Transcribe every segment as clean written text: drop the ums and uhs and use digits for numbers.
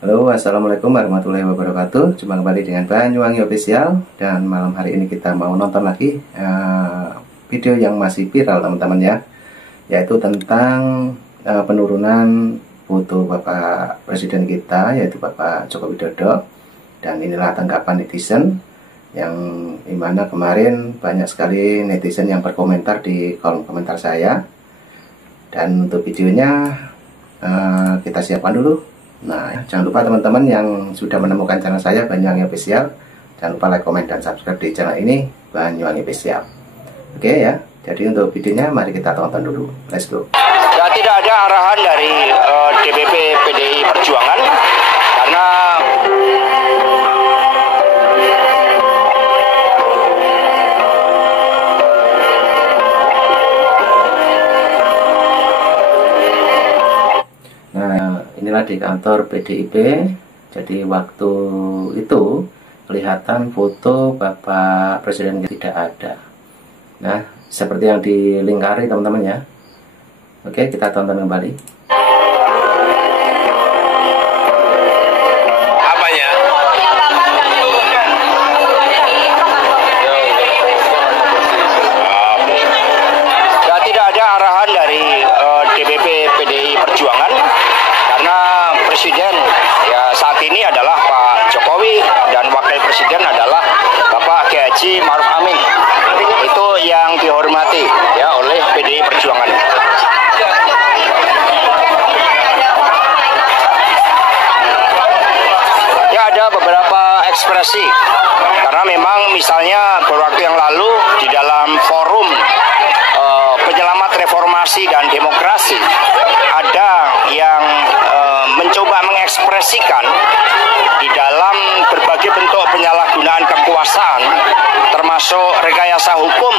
Halo, assalamualaikum warahmatullahi wabarakatuh. Jumpa kembali dengan Banyuwangi Official. Dan malam hari ini kita mau nonton lagi video yang masih viral teman-teman ya, yaitu tentang penurunan foto Bapak Presiden kita, yaitu Bapak Joko Widodo. Dan inilah tanggapan netizen, yang dimana kemarin banyak sekali netizen yang berkomentar di kolom komentar saya. Dan untuk videonya kita siapkan dulu. Nah, jangan lupa teman-teman yang sudah menemukan channel saya Banyuwangi Official, jangan lupa like, komen, dan subscribe di channel ini Banyuwangi Official. Oke ya, jadi untuk videonya mari kita tonton dulu. Let's go. Ya, tidak ada arahan dari DPP PDI Perjuangan karena inilah di kantor PDIP. Jadi waktu itu kelihatan foto Bapak Presiden tidak ada. Nah, seperti yang dilingkari teman-teman ya. Oke, kita tonton kembali. apanya? Ya, tidak ada arahan dari DPP PDI Perjuangan karena Presiden ya saat ini adalah Pak Jokowi dan Wakil Presiden adalah Bapak Kiai Haji Ma'ruf Amin. Itu yang dihormati ya oleh PDI Perjuangan. Ya, ada beberapa ekspresi karena memang misalnya beberapa waktu yang lalu di dalam forum penyelamat reformasi dan demokrasi ada yang mencoba mengekspresikan di dalam berbagai bentuk penyalahgunaan kekuasaan termasuk rekayasa hukum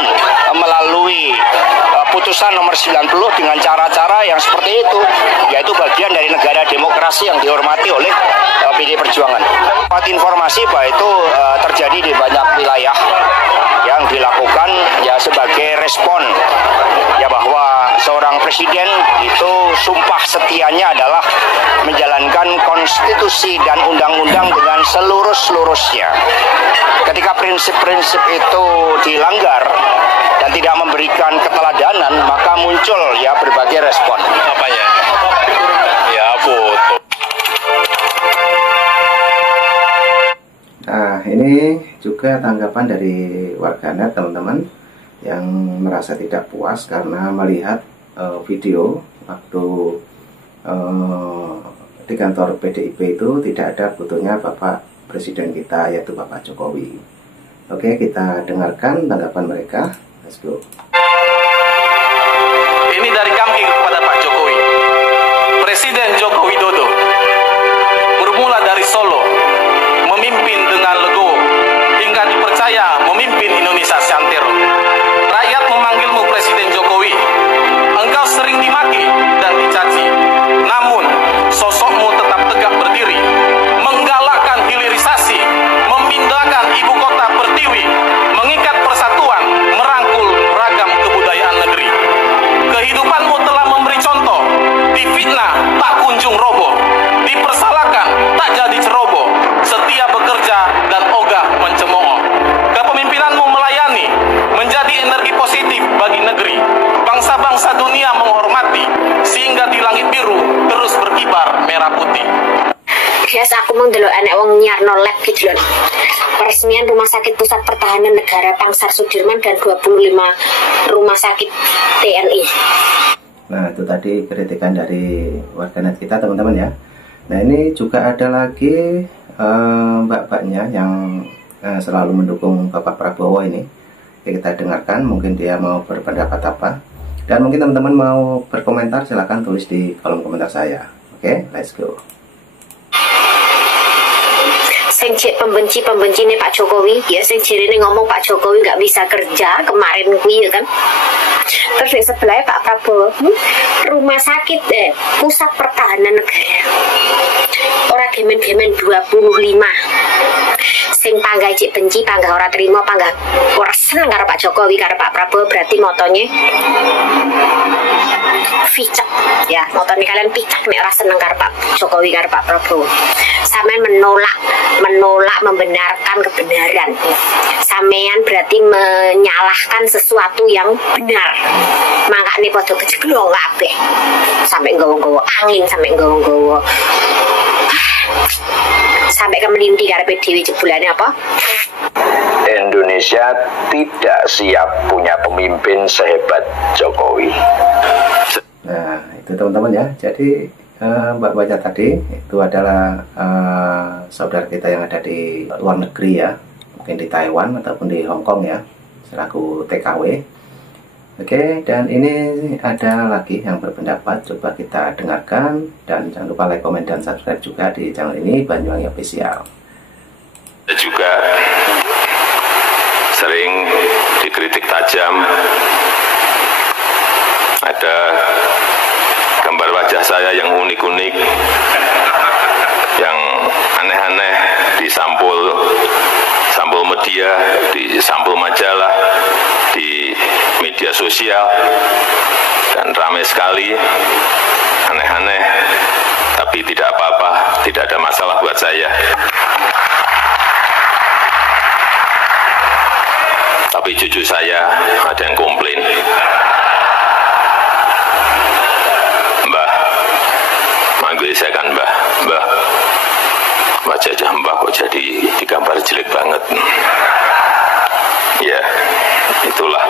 melalui putusan nomor 90 dengan cara-cara yang seperti itu, yaitu bagian dari negara demokrasi yang dihormati oleh PDI Perjuangan. Dapat informasi bahwa itu terjadi di banyak wilayah yang dilakukan ya sebagai respon ya bahwa seorang presiden itu sumpah setianya adalah menjalankan konstitusi dan undang-undang dengan seluruh-seluruhnya. Ketika prinsip-prinsip itu dilanggar dan tidak memberikan keteladanan, maka muncul ya berbagai respon. Apanya? Ya, foto. Nah, ini juga tanggapan dari warganet teman-teman yang merasa tidak puas karena melihat video waktu di kantor PDIP itu tidak ada fotonya Bapak Presiden kita, yaitu Bapak Jokowi. Oke, kita dengarkan tanggapan mereka. Let's go. Ini dari kami kepada Pak Jokowi. Presiden Joko Widodo bermula dari Solo, memimpin dengan legowo hingga dipercaya memimpin Indonesia seantero. Rakyat memanggilmu Presiden Jokowi. Engkau sering dimaki dan dicaci, namun sosokmu tetap tegak berdiri, menggalakkan hilirisasi, memindahkan ibu kota Pertiwi, mengikat persatuan, merangkul ragam kebudayaan negeri. Kehidupanmu telah memberi contoh, difitnah tak kunjung roboh, dipersalahkan tak jadi ceroboh, setia bekerja dan ogah mencemooh. Kepemimpinanmu melayani, menjadi energi positif bagi negeri. Bangsa-bangsa dunia menghormati, sehingga di langit biru terus berkibar merah putih. Guys, aku mau ndelok anak wong nyarno lab gitu loh. Peresmian Rumah Sakit Pusat Pertahanan Negara Pangsar Sudirman dan 25 rumah sakit TNI. Nah, itu tadi kritikan dari warganet kita teman-teman ya. Nah, ini juga ada lagi mbak-mbaknya yang selalu mendukung Bapak Prabowo ini. Oke, kita dengarkan, mungkin dia mau berpendapat apa. Dan mungkin teman-teman mau berkomentar, silahkan tulis di kolom komentar saya. Oke, let's go. Sing pembenci nih Pak Jokowi, ya sing jirine ngomong Pak Jokowi nggak bisa kerja kemarin kuwi ya kan. Terus di sebelahnya Pak Prabowo, rumah sakit pusat pertahanan negara. Ora gemen-gemen 25. Sing panggah cik benci, panggah ora terima, panggah ora seneng karo Pak Jokowi karo Pak Prabowo, berarti motonya picek ya, motonya kalian picek nek ora seneng karo Pak Jokowi karo Pak Prabowo. Sampean menolak membenarkan kebenaran. Sampean berarti menyalahkan sesuatu yang benar. Makanya padha kejeglong kabeh. Sampai nggawa-nggawa angin, sampai nggawa-nggawa sampai ke melindi karepe dhewe jebulane apa? Indonesia tidak siap punya pemimpin sehebat Jokowi. Nah, itu teman-teman ya. Jadi Mbak baca tadi itu adalah saudara kita yang ada di luar negeri ya, mungkin di Taiwan ataupun di Hong Kong ya, selaku TKW. Oke, dan ini ada lagi yang berpendapat, coba kita dengarkan, dan jangan lupa like, komen, dan subscribe juga di channel ini Banyuwangi Official. Juga sering dikritik tajam, ada gambar wajah saya yang unik-unik, yang aneh-aneh di sampul media, di sampul majalah, di media sosial, dan ramai sekali, aneh-aneh, tapi tidak apa-apa, tidak ada masalah buat saya. Tapi cucu saya ada yang komplain, Mbah, manggil saya kan Mbah, wajah Mbah kok jadi digambar jelek banget. Ya, itulah.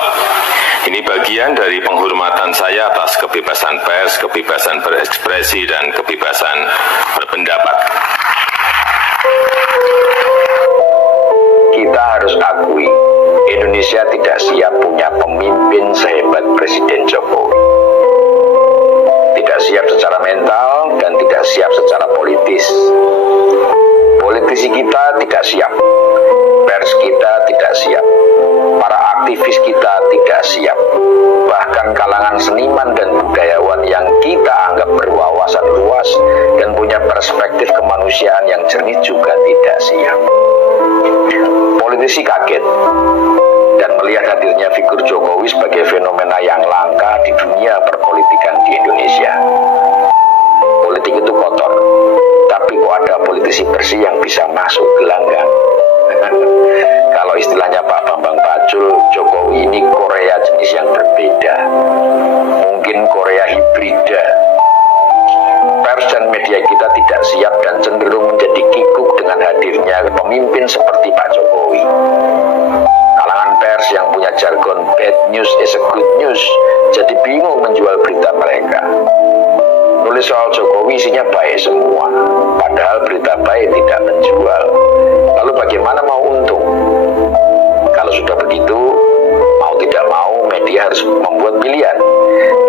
Ini bagian dari penghormatan saya atas kebebasan pers, kebebasan berekspresi, dan kebebasan berpendapat. Kita harus akui, Indonesia tidak siap punya pemimpin sehebat Presiden Jokowi. Tidak siap secara mental dan tidak siap secara politis. Politisi kita tidak siap, pers kita tidak siap, para aktivis kita tidak siap, bahkan kalangan seniman dan budayawan yang kita anggap berwawasan luas dan punya perspektif kemanusiaan yang jernih juga tidak siap. Politisi kaget dan melihat hadirnya figur Jokowi sebagai fenomena yang langka di dunia perpolitikan di Indonesia. Politik itu kotor, tapi kok ada politisi bersih yang bisa masuk gelanggang. Kalau istilahnya Pak Bambang Pacul, Jokowi ini Korea jenis yang berbeda, mungkin Korea hibrida. Pers dan media kita tidak siap dan cenderung menjadi kikuk dengan hadirnya pemimpin seperti Pak Jokowi. Kalangan pers yang punya jargon bad news is a good news jadi bingung menjual berita mereka. Nulis soal Jokowi isinya baik semua, padahal berita baik tidak menjual. Lalu bagaimana mau untung? Kalau sudah begitu, mau tidak mau media harus membuat pilihan.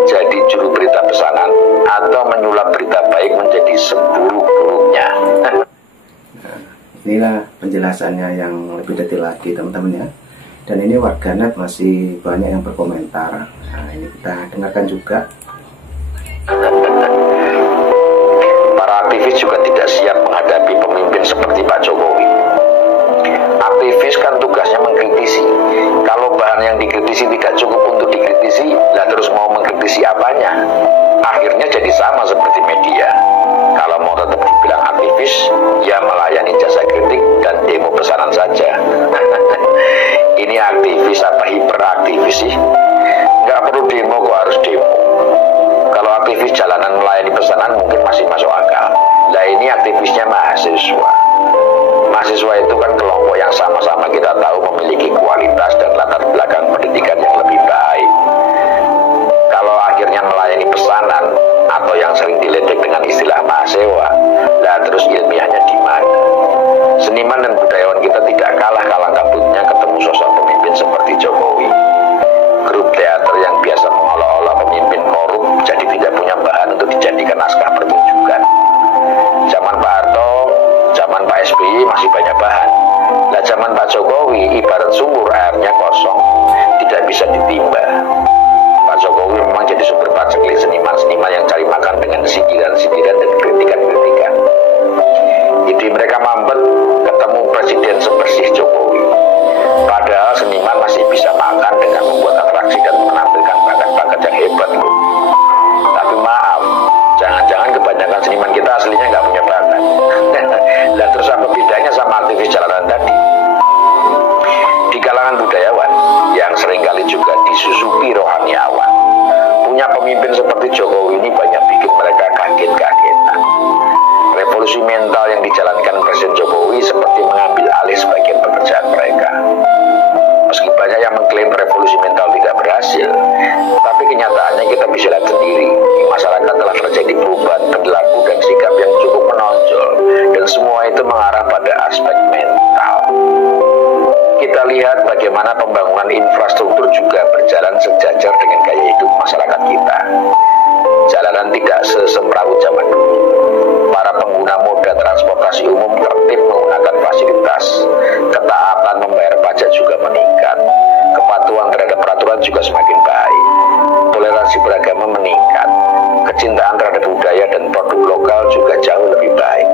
Jadi juru berita pesanan atau menyulap berita baik menjadi seburuk-buruknya. Nah, inilah penjelasannya yang lebih detail lagi teman-teman ya. Dan ini warganet masih banyak yang berkomentar. Nah, ini kita dengarkan juga. Para aktivis juga tidak siap menghadapi pemimpin seperti Pak Jokowi. Aktivis kan tugasnya mengkritisi. Kalau bahan yang dikritisi tidak cukup untuk dikritisi, lah terus mau mengkritisi apanya? Akhirnya jadi sama seperti media. Kalau mau tetap dibilang aktivis, ya melayani jasa kritik dan demo pesanan saja. Ini aktivis apa hiperaktivis sih? Nggak perlu demo kok harus demo. Kalau aktivis jalanan melayani pesanan mungkin masih masuk akal. Lah ini aktivisnya mahasiswa. Mahasiswa itu kan kelompok yang sama-sama kita tahu memiliki kualitas dan latar belakang pendidikan yang lebih baik. Kalau akhirnya melayani pesanan atau yang sering diledek dengan istilah mahasiswa, lah terus ilmiahnya di mana? Seniman dan budayawan kita tidak kalah kabutnya ketemu sosok pemimpin seperti Jokowi. Grup teater yang biasa mengolah-olah pemimpin korup jadi tidak punya bahan untuk dijadikan naskah pertunjukan. Zaman Pak Harto, zaman Pak SBY masih banyak bahan. Nah zaman Pak Jokowi ibarat sumur airnya kosong, tidak bisa ditimba. Pak Jokowi memang jadi sumber paceklik seniman-seniman yang cari makan dengan sindiran-sindiran dan kritikan-kritikan. Ide mereka mampet ketemu presiden sebersih Jokowi. Padahal seniman masih bisa makan dengan membuat atraksi dan menampilkan bakat-bakat yang hebat loh. Tapi maaf, jangan-jangan kebanyakan seniman kita aslinya nggak punya bakat. Apa bedanya sama aktivis jalanan tadi? Di kalangan budayawan yang seringkali juga disusupi rohaniawan, punya pemimpin seperti Jokowi ini banyak bikin mereka kaget-kagetan. Revolusi mental yang dijalankan Presiden Jokowi seperti mengambil alih sebagian pekerjaan mereka. Meski banyak yang mengklaim revolusi mental tidak berhasil, tapi kenyataannya kita bisa lihat sendiri, di masyarakat telah terjadi perubahan perilaku dan sikap yang cukup menonjol, dan semua itu mengarah pada aspek mental. Kita lihat bagaimana pembangunan infrastruktur juga berjalan sejajar dengan gaya hidup masyarakat kita. Jalanan tidak sesemrawut zaman dulu. Para pengguna moda transportasi umum tertib menggunakan fasilitas. Ketaatan membayar pajak juga meningkat. Kepatuhan terhadap peraturan juga semakin baik. Toleransi beragama meningkat. Kecintaan terhadap budaya dan produk lokal juga jauh lebih baik.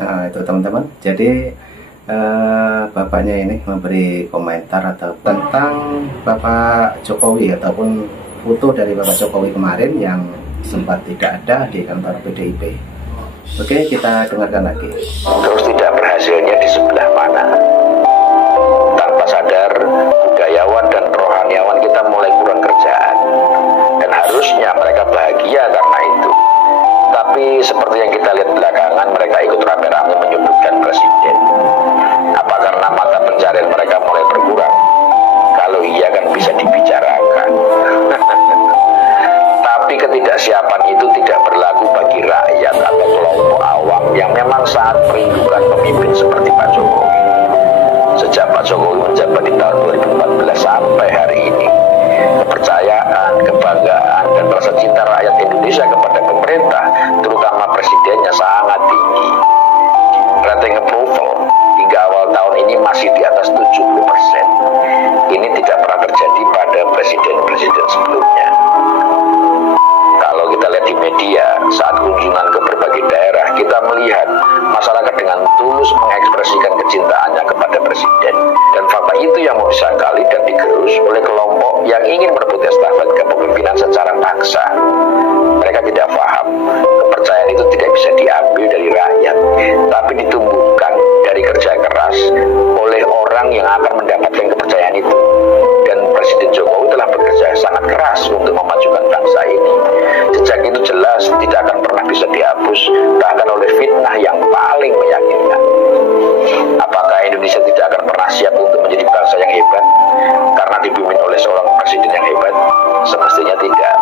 Nah, itu teman-teman. Jadi bapaknya ini memberi komentar atau tentang Bapak Jokowi ataupun foto dari Bapak Jokowi kemarin yang sempat tidak ada di kantor PDIP. Oke, kita dengarkan lagi. Terus tidak berhasilnya di sebelah mana? Tanpa sadar, budayawan dan rohaniawan kita mulai kurang kerjaan. Dan harusnya mereka bahagia karena itu. Tapi seperti yang kita lihat belakangan, mereka ikut rame-rame menyebutkan presiden. Apa karena mata pencarian mereka mulai berkurang? Kalau iya kan bisa dibicarakan. Tapi ketidaksiapan itu tidak berlaku bagi rakyat atau kelompok awam yang memang sangat merindukan pemimpin seperti Pak Jokowi. Sejak Pak Jokowi menjabat di tahun 2014 sampai hari ini, kepercayaan, kebanggaan, dan rasa cinta rakyat Indonesia kepada pemerintah, terutama presidennya, sangat tinggi. Rating approval hingga awal tahun ini masih di atas 70%. Ini tidak pernah terjadi pada presiden-presiden sebelumnya. Kalau kita lihat di media, saat kunjungan ke berbagai daerah, kita melihat masyarakat dengan tulus mengekspresikan kecintaannya kepada presiden. Dan fakta itu yang mau disangkali dan digerus oleh kelompok yang ingin merebut estafet kepemimpinan secara paksa. Mereka tidak paham, kepercayaan itu tidak bisa diambil dari rakyat, tapi ditumbuhkan dari kerja keras oleh orang yang akan mendapatkan kepercayaan itu. Dan Presiden Jokowi telah bekerja sangat keras untuk memajukan bangsa ini. Jejak itu jelas tidak akan pernah bisa dihapus, bahkan oleh fitnah yang paling meyakinkan. Apakah Indonesia tidak akan pernah siap untuk menjadi bangsa yang hebat karena dipimpin oleh seorang presiden yang hebat? Semestinya tidak.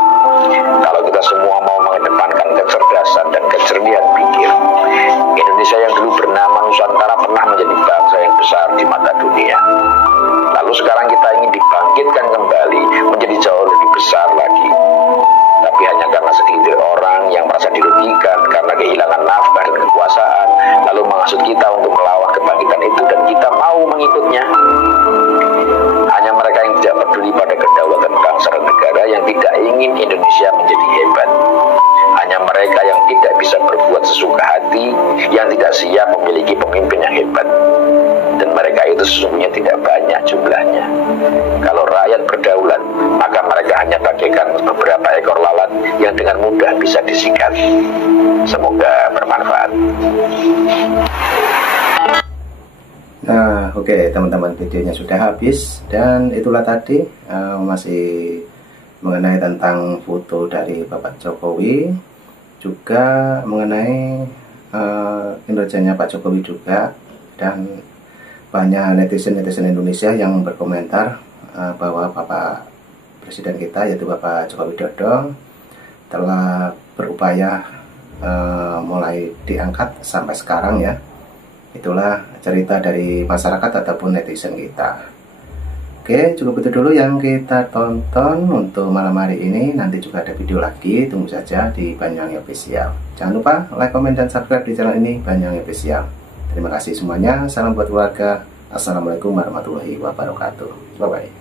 Kalau kita semua mau mengedepankan kecerdasan dan kejernihan pikir, Indonesia yang dulu bernama Nusantara pernah menjadi bangsa yang besar di mata dunia. Lalu sekarang kita ingin dibangkitkan kembali menjadi jauh lebih besar lagi. Tapi hanya karena segelintir orang yang merasa dirugikan karena kehilangan nafkah dan kekuasaan, lalu menghasut kita untuk melawan kebangkitan itu dan kita mau mengikutnya. Hanya mereka yang tidak peduli pada kedaulatan bangsa dan negara yang tidak ingin Indonesia menjadi hebat. Hanya mereka yang tidak bisa berbuat sesuka hati, yang tidak siap memiliki pemimpin yang hebat. Dan mereka itu sesungguhnya tidak banyak jumlahnya. Kalau rakyat berdaulat, maka mereka hanya bagaikan beberapa ekor lalat yang dengan mudah bisa disikat. Semoga bermanfaat. Nah, oke teman-teman, videonya sudah habis dan itulah tadi masih mengenai tentang foto dari Bapak Jokowi, juga mengenai kinerjanya Pak Jokowi juga, dan banyak netizen Indonesia yang berkomentar bahwa Bapak Presiden kita yaitu Bapak Joko Widodo telah berupaya mulai diangkat sampai sekarang ya. Itulah cerita dari masyarakat ataupun netizen kita. Oke, cukup itu dulu yang kita tonton untuk malam hari ini. Nanti juga ada video lagi, tunggu saja di Banyuwangi Official. Jangan lupa like, komen, dan subscribe di channel ini, Banyuwangi Official. Terima kasih semuanya, salam buat keluarga. Assalamualaikum warahmatullahi wabarakatuh. Bye-bye.